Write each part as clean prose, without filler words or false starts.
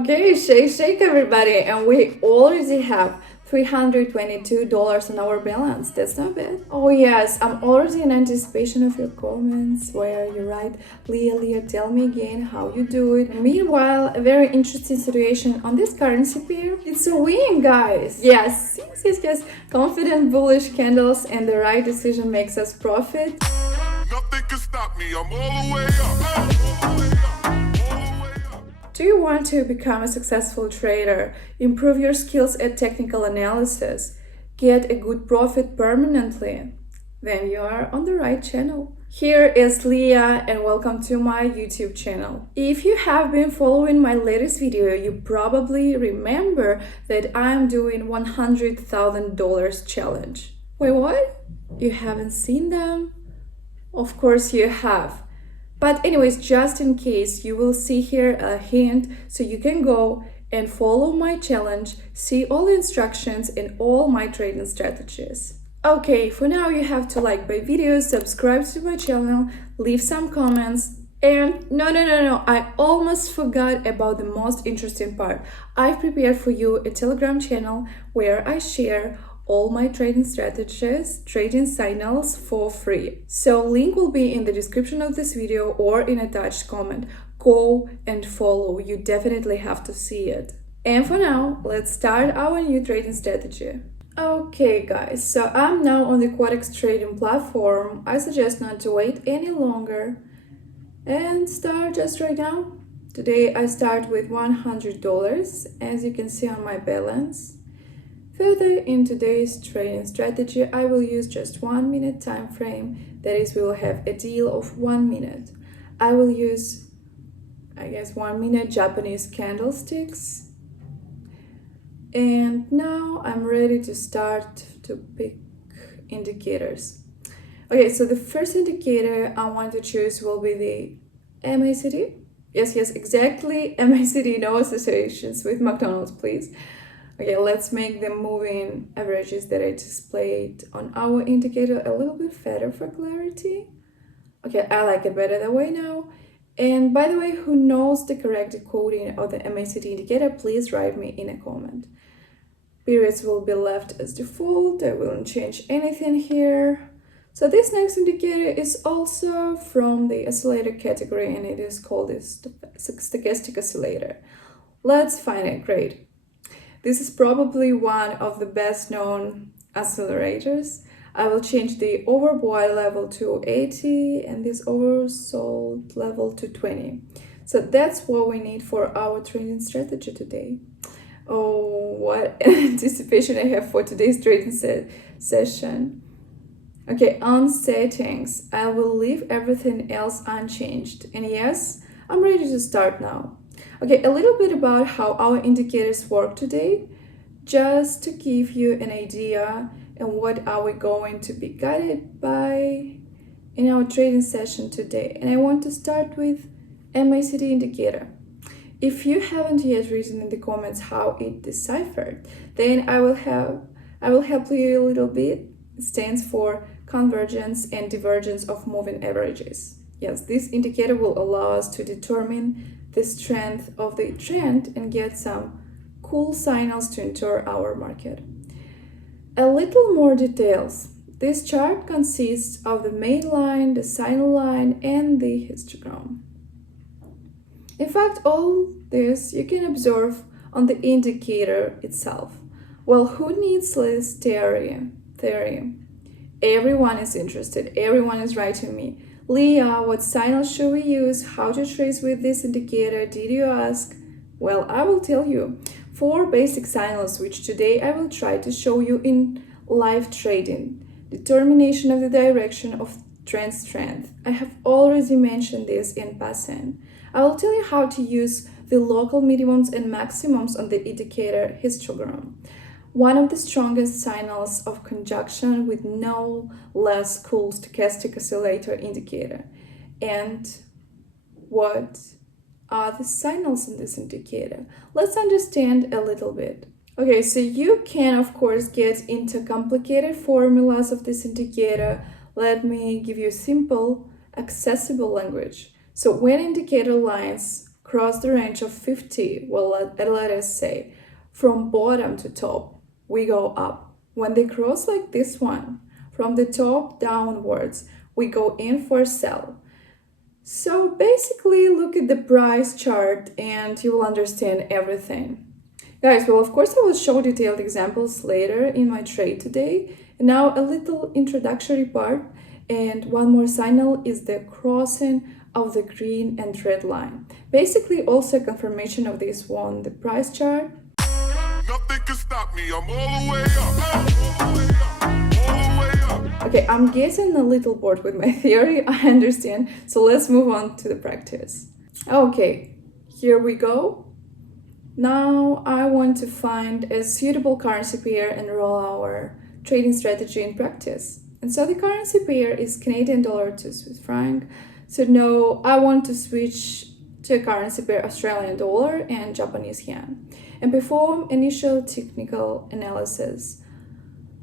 Okay, shake everybody, and we already have $322 on our balance. That's not bad. Oh yes, I'm already in anticipation of your comments where you write, Liya, tell me again how you do it. Meanwhile, a very interesting situation on this currency pair. It's a win, guys. Yes. Confident bullish candles and the right decision makes us profit. Nothing can stop me. I'm all the way up. Do you want to become a successful trader, improve your skills at technical analysis, get a good profit permanently? Then you are on the right channel. Here is Liya and welcome to my YouTube channel. If you have been following my latest video, you probably remember that I'm doing $100,000 challenge. Wait, what? You haven't seen them? Of course you have. But anyways, just in case, you will see here a hint so you can go and follow my challenge, see all the instructions and all my trading strategies. Okay, for now you have to like my videos, subscribe to my channel, leave some comments, and no, I almost forgot about the most interesting part. I've prepared for you a Telegram channel where I share all my trading strategies, trading signals for free. So link will be in the description of this video or in attached comment. Go and follow, you definitely have to see it. And for now, let's start our new trading strategy. Okay guys, so I'm now on the Quotex trading platform. I suggest not to wait any longer and start just right now. Today I start with $100, as you can see on my balance. Further, in today's trading strategy, I will use just 1 minute time frame. That is, we will have a deal of 1 minute. I will use, 1 minute Japanese candlesticks. And now I'm ready to start to pick indicators. Okay, so the first indicator I want to choose will be the MACD. Yes, exactly, MACD, no associations with McDonald's, please. Okay, let's make the moving averages that I displayed on our indicator a little bit fatter for clarity. Okay, I like it better that way now. And by the way, who knows the correct decoding of the MACD indicator, please write me in a comment. Periods will be left as default. I won't change anything here. So this next indicator is also from the oscillator category and it is called the Stochastic Oscillator. Let's find it. Great. This is probably one of the best known accelerators. I will change the overbought level to 80 and this oversold level to 20. So that's what we need for our trading strategy today. Oh, what anticipation I have for today's trading session. Okay, on settings, I will leave everything else unchanged. And yes, I'm ready to start now. Okay, a little bit about how our indicators work today, just to give you an idea and what are we going to be guided by in our trading session today. And I want to start with MACD indicator. If you haven't yet written in the comments how it deciphered, then I will help you a little bit. It stands for convergence and divergence of moving averages. Yes, this indicator will allow us to determine the strength of the trend and get some cool signals to enter our market. A little more details. This chart consists of the main line, the signal line, and the histogram. In fact, all this you can observe on the indicator itself. Well, who needs this theory? Everyone is interested. Everyone is writing me. Liya, what signals should we use? How to trace with this indicator? Did you ask? Well, I will tell you. 4 basic signals, which today I will try to show you in live trading. Determination of the direction of trend strength. I have already mentioned this in passing. I will tell you how to use the local minimums and maximums on the indicator histogram. One of the strongest signals of conjunction with no less cool stochastic oscillator indicator. And what are the signals in this indicator? Let's understand a little bit. Okay, so you can of course get into complicated formulas of this indicator. Let me give you simple, accessible language. So when indicator lines cross the range of 50, well, let us say, from bottom to top, we go up. When they cross like this one, from the top downwards, we go in for sell. So basically, look at the price chart and you will understand everything. Guys, well, of course, I will show detailed examples later in my trade today. And now a little introductory part, and one more signal is the crossing of the green and red line. Basically, also a confirmation of this one, the price chart. Nothing can stop me. I'm all the way up. All the way up. Okay, I'm getting a little bored with my theory, I understand. So let's move on to the practice. Okay, here we go. Now I want to find a suitable currency pair and roll our trading strategy in practice. And so the currency pair is Canadian dollar to Swiss franc. So no, I want to switch to a currency pair Australian dollar and Japanese yen and perform initial technical analysis.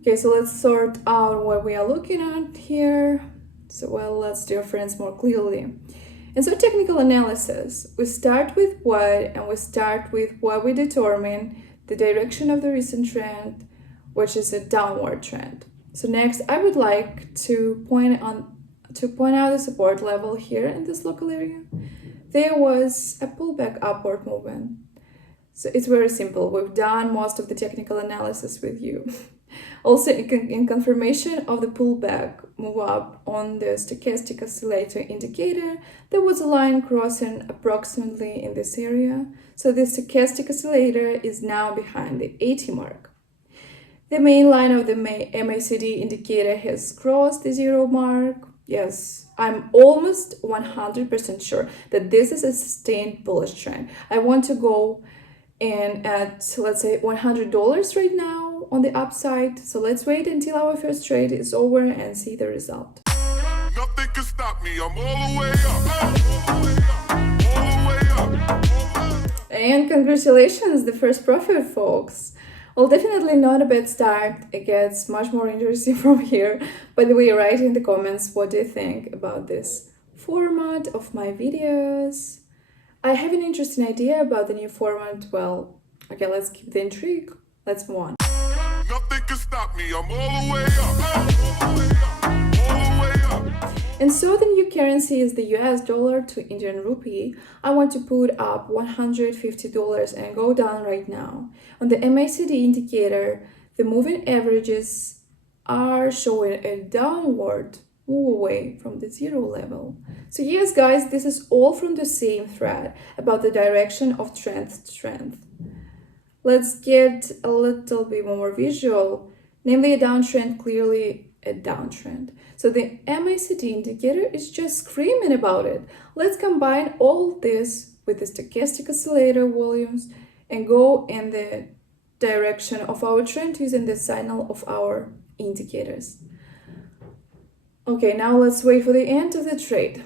Okay, so let's sort out what we are looking at here. So well, let's do reference more clearly. And so technical analysis, we start with what, and we start with what we determine the direction of the recent trend, which is a downward trend. So next, I would like to point out the support level here in this local area. There was a pullback upward movement. So it's very simple. We've done most of the technical analysis with you. Also, in confirmation of the pullback move up on the Stochastic Oscillator indicator, there was a line crossing approximately in this area. So the Stochastic Oscillator is now behind the 80 mark. The main line of the MACD indicator has crossed the 0 mark. Yes, I'm almost 100% sure that this is a sustained bullish trend. I want to go in at, let's say, $100 right now on the upside. So let's wait until our first trade is over and see the result. Nothing can stop me. I'm all the way up. All the way up. And congratulations, the first profit, folks. Well, definitely not a bad start. It gets much more interesting from here. By the way, write in the comments what do you think about this format of my videos. I have an interesting idea about the new format. Well, okay, let's keep the intrigue. Let's move on. Nothing can stop me. I'm all the way up. All the way up. And so the new currency is the US dollar to Indian rupee. I want to put up $150 and go down right now. On the MACD indicator, the moving averages are showing a downward move away from the 0 level. So yes, guys, this is all from the same thread about the direction of trend. Let's get a little bit more visual, namely a downtrend, clearly a downtrend. So the MACD indicator is just screaming about it. Let's combine all this with the Stochastic Oscillator volumes and go in the direction of our trend using the signal of our indicators. Okay, now let's wait for the end of the trade.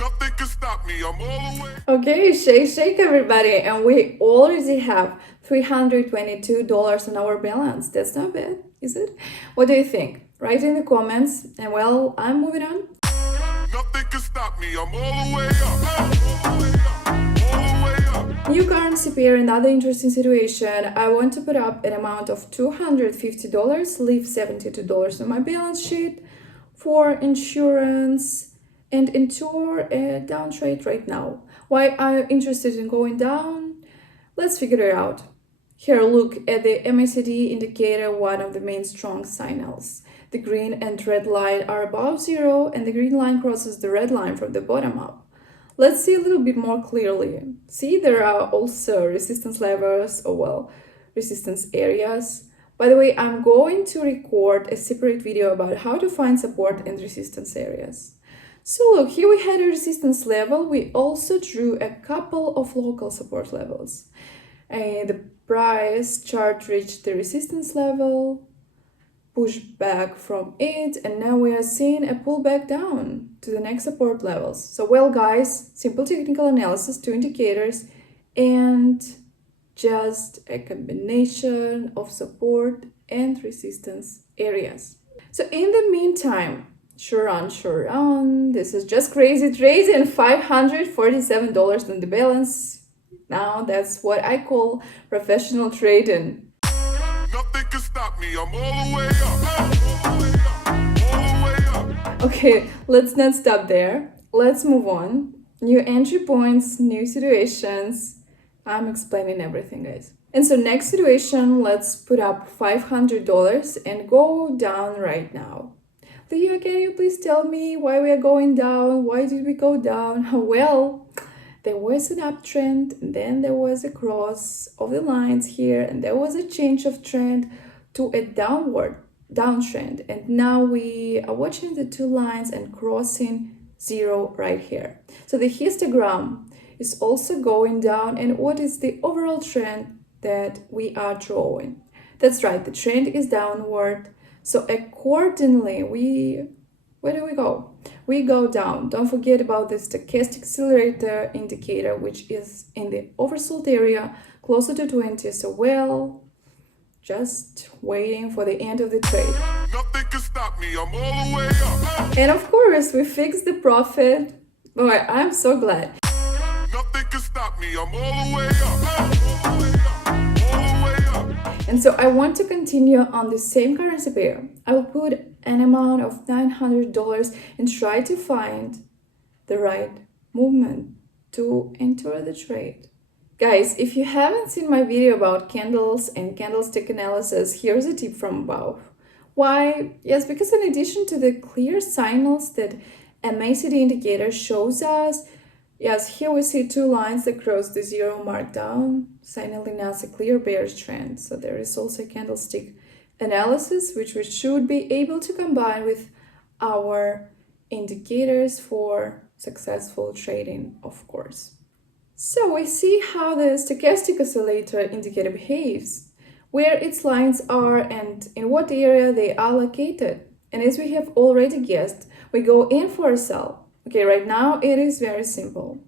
Nothing can stop me. I'm all the way. Okay, shake everybody, and we already have $322 on our balance. That's not bad, is it? What do you think? Write in the comments, and well, I'm moving on. Nothing can stop me. I'm all the way up. All the way up. New currency pair, another interesting situation. I want to put up an amount of $250, leave $72 on my balance sheet for insurance and ensure a down trade right now. Why I'm interested in going down? Let's figure it out. Here, look at the MACD indicator, one of the main strong signals. The green and red line are above 0 and the green line crosses the red line from the bottom up. Let's see a little bit more clearly. See, there are also resistance levels, or well, resistance areas. By the way, I'm going to record a separate video about how to find support and resistance areas. So look, here we had a resistance level. We also drew a couple of local support levels. The price chart reached the resistance level, pushed back from it, and now we are seeing a pullback down to the next support levels. So well, guys, simple technical analysis, 2 indicators, and just a combination of support and resistance areas. So in the meantime, Sure on. This is just crazy trading. $547 on the balance. Now that's what I call professional trading. Nothing can stop me. I'm all the way up. All the way up. Okay, let's not stop there. Let's move on. New entry points, new situations. I'm explaining everything, guys. And so next situation, let's put up $500 and go down right now. Liya, can you please tell me why we are going down? Why did we go down? Well, there was an uptrend, and then there was a cross of the lines here, and there was a change of trend to a downtrend. And now we are watching the two lines and crossing zero right here. So the histogram is also going down. And what is the overall trend that we are drawing? That's right, the trend is downward. So accordingly, where do we go? We go down. Don't forget about the Stochastic Oscillator indicator, which is in the oversold area, closer to 20. So, well, just waiting for the end of the trade. Nothing can stop me. I'm all the way up. And of course, we fixed the profit. Boy, I'm so glad. Nothing can stop me. I'm all the way up. All the way up. And so I want to continue on the same currency pair. I will put an amount of $900 and try to find the right movement to enter the trade. Guys, if you haven't seen my video about candles and candlestick analysis, here's a tip from above. Why? Yes, because in addition to the clear signals that a MACD indicator shows us, yes, here we see two lines that cross the zero mark down, signaling us a clear bearish trend. So there is also candlestick analysis, which we should be able to combine with our indicators for successful trading, of course. So we see how the Stochastic Oscillator indicator behaves, where its lines are and in what area they are located. And as we have already guessed, we go in for a sell. Okay, right now it is very simple.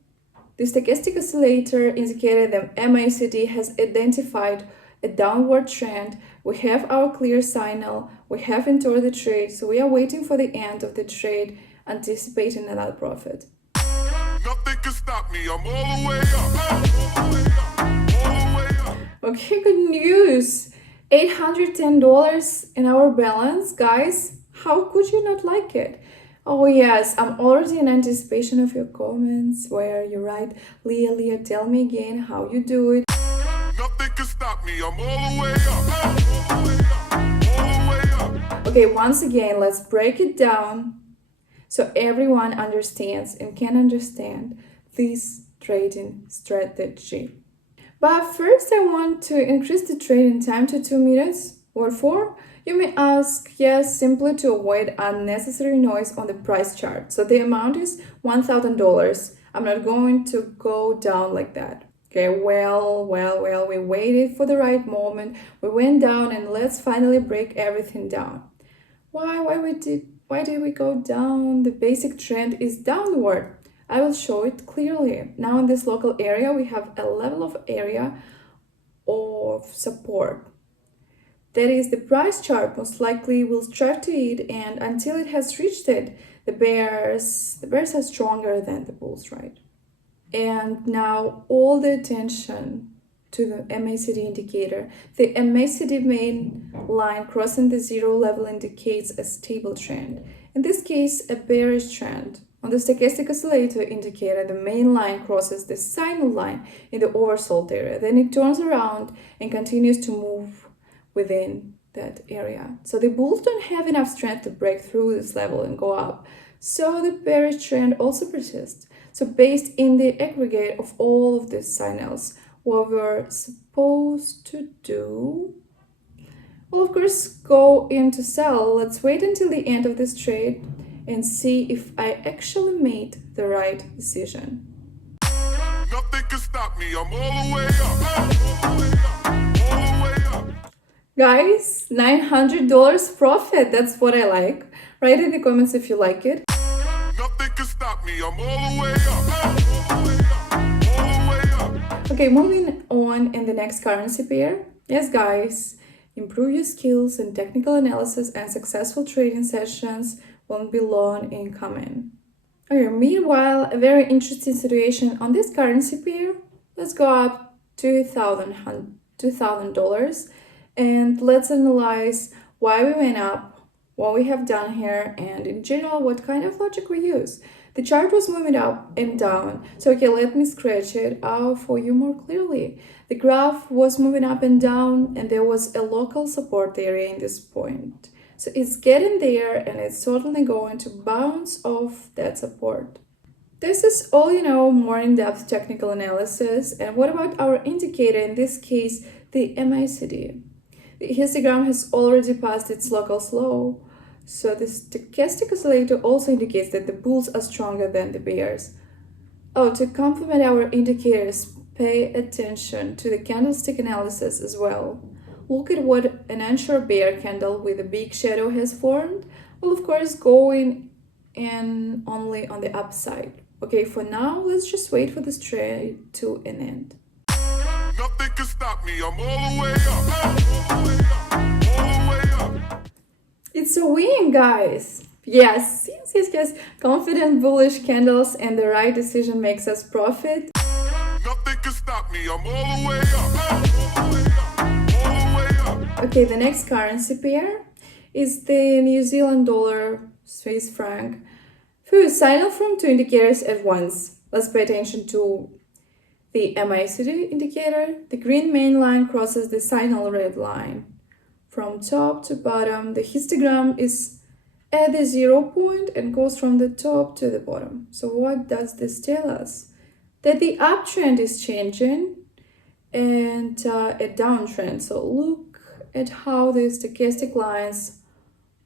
The Stochastic Oscillator indicator, the MACD, has identified a downward trend. We have our clear signal, we have entered the trade, so we are waiting for the end of the trade, anticipating another profit. Nothing can stop me. I'm all the way up. All the way up. Okay, good news. $810 in our balance, guys. How could you not like it? Oh yes, I'm already in anticipation of your comments where you write, Liya, tell me again how you do it. Nothing can stop me. I'm all the way up. All the way up. Okay, once again, let's break it down so everyone understands and can understand this trading strategy. But first I want to increase the trading time to 2 minutes. What for? You may ask. Yes, simply to avoid unnecessary noise on the price chart. So the amount is $1,000. I'm not going to go down like that. Okay, well, we waited for the right moment. We went down and let's finally break everything down. Why did we go down? The basic trend is downward. I will show it clearly. Now in this local area, we have a level of area of support. That is, the price chart most likely will strive to it, and until it has reached it, the bears are stronger than the bulls, right? And now all the attention to the MACD indicator. The MACD main line crossing the zero level indicates a stable trend. In this case, a bearish trend. On the Stochastic Oscillator indicator, the main line crosses the signal line in the oversold area. Then it turns around and continues to move within that area. So the bulls don't have enough strength to break through this level and go up. So the bearish trend also persists. So based in the aggregate of all of these signals, what we're supposed to do, well, of course, go in to sell. Let's wait until the end of this trade and see if I actually made the right decision. Nothing can stop me. I'm all the way up. All the way up. Guys, $900 profit. That's what I like. Write in the comments if you like it. Nothing can stop me. I'm all the way up. All the way up. Okay, moving on in the next currency pair. Yes, guys, improve your skills in technical analysis and successful trading sessions won't be long in coming. Okay, meanwhile, a very interesting situation on this currency pair. Let's go up $2,000 and let's analyze why we went up, what we have done here, and in general, what kind of logic we use. The chart was moving up and down. So, okay, let me scratch it out for you more clearly. The graph was moving up and down, and there was a local support area in this point. So it's getting there, and it's certainly going to bounce off that support. This is all more in-depth technical analysis. And what about our indicator, in this case, the MACD? The histogram has already passed its local low. So the stochastic oscillator also indicates that the bulls are stronger than the bears. Oh, to complement our indicators, pay attention to the candlestick analysis as well. Look at what an anchor bear candle with a big shadow has formed. Well, of course, going in only on the upside. Okay, for now, let's just wait for this trade to an end. Nothing can stop me. I'm all the way up. All the way up. It's a win, guys. Yes. Confident bullish candles and the right decision makes us profit. Nothing can stop me. I'm all the way up. Okay, the next currency pair is the New Zealand dollar, Swiss franc. Signal from two indicators at once. Let's pay attention to the MACD indicator. The green main line crosses the signal red line. From top to bottom, the histogram is at the 0 point and goes from the top to the bottom. So what does this tell us? That the uptrend is changing and a downtrend. So look at how the stochastic lines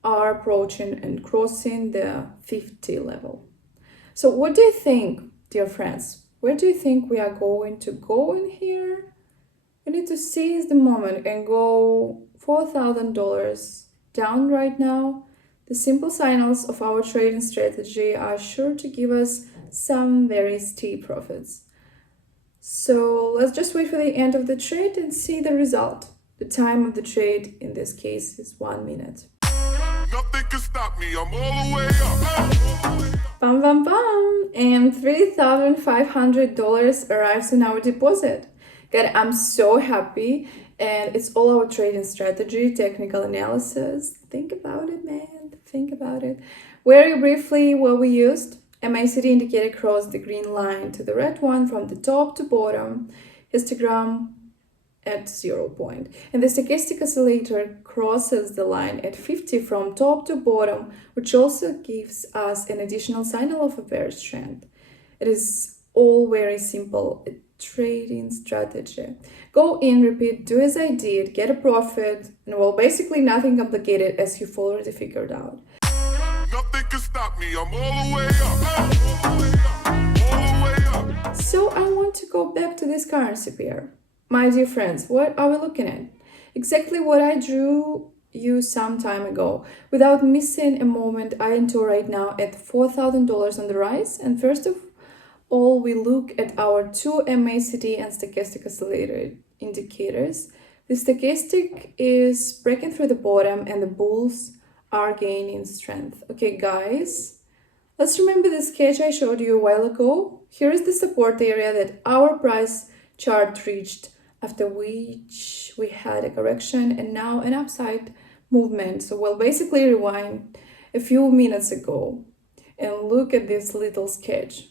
are approaching and crossing the 50 level. So what do you think, dear friends? Where do you think we are going to go in here? We need to seize the moment and go $4,000 down right now. The simple signals of our trading strategy are sure to give us some very steep profits. So let's just wait for the end of the trade and see the result. The time of the trade in this case is 1 minute. Nothing can stop me. I'm all the way up. Bam, bam, bam! And $3,500 arrives in our deposit. God, I'm so happy. And it's all our trading strategy, technical analysis. Think about it, man. Think about it. Very briefly, what we used. MACD indicator crossed the green line to the red one from the top to bottom. Histogram at 0 point. And the stochastic oscillator crosses the line at 50 from top to bottom, which also gives us an additional signal of a bearish trend. It is all very simple, a trading strategy. Go in, repeat, do as I did, get a profit, and well, basically nothing complicated as you've already figured out. Nothing can stop me. I'm all the way up. So I want to go back to this currency pair. My dear friends, what are we looking at? Exactly what I drew you some time ago. Without missing a moment, I enter right now at $4,000 on the rise. And first of all, we look at our two MACD and stochastic oscillator indicators. The stochastic is breaking through the bottom and the bulls are gaining strength. Okay, guys, let's remember the sketch I showed you a while ago. Here is the support area that our price chart reached, after which we had a correction and now an upside movement. So we'll basically rewind a few minutes ago and look at this little sketch.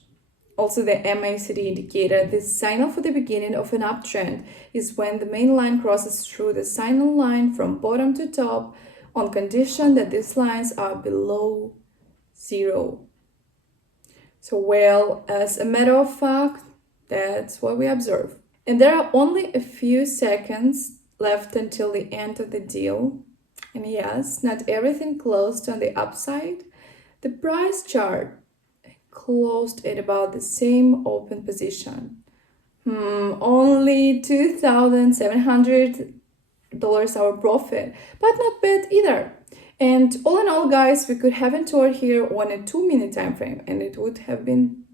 Also the MACD indicator, the signal for the beginning of an uptrend is when the main line crosses through the signal line from bottom to top on condition that these lines are below 0. So well, as a matter of fact, that's what we observe. And there are only a few seconds left until the end of the deal. And yes, not everything closed on the upside. The price chart closed at about the same open position. Only $2,700 our profit, but not bad either. And all in all, guys, we could have entered here on a 2-minute time frame, and it would have been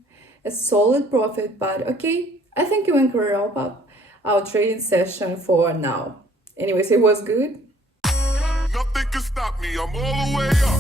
a solid profit. But okay, I think you can wrap up our trading session for now. Anyways, it was good. Nothing can stop me. I'm all the way up.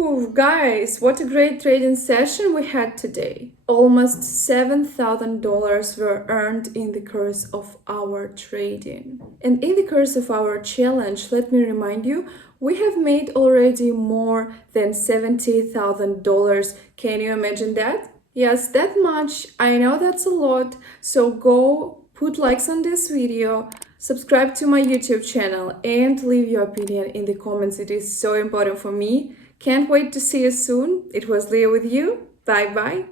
Ooh, guys, what a great trading session we had today. Almost $7,000 were earned in the course of our trading. And in the course of our challenge, let me remind you, we have made already more than $70,000. Can you imagine that? Yes, that much. I know that's a lot. So go put likes on this video, subscribe to my YouTube channel, and leave your opinion in the comments. It is so important for me. Can't wait to see you soon. It was Liya with you. Bye bye.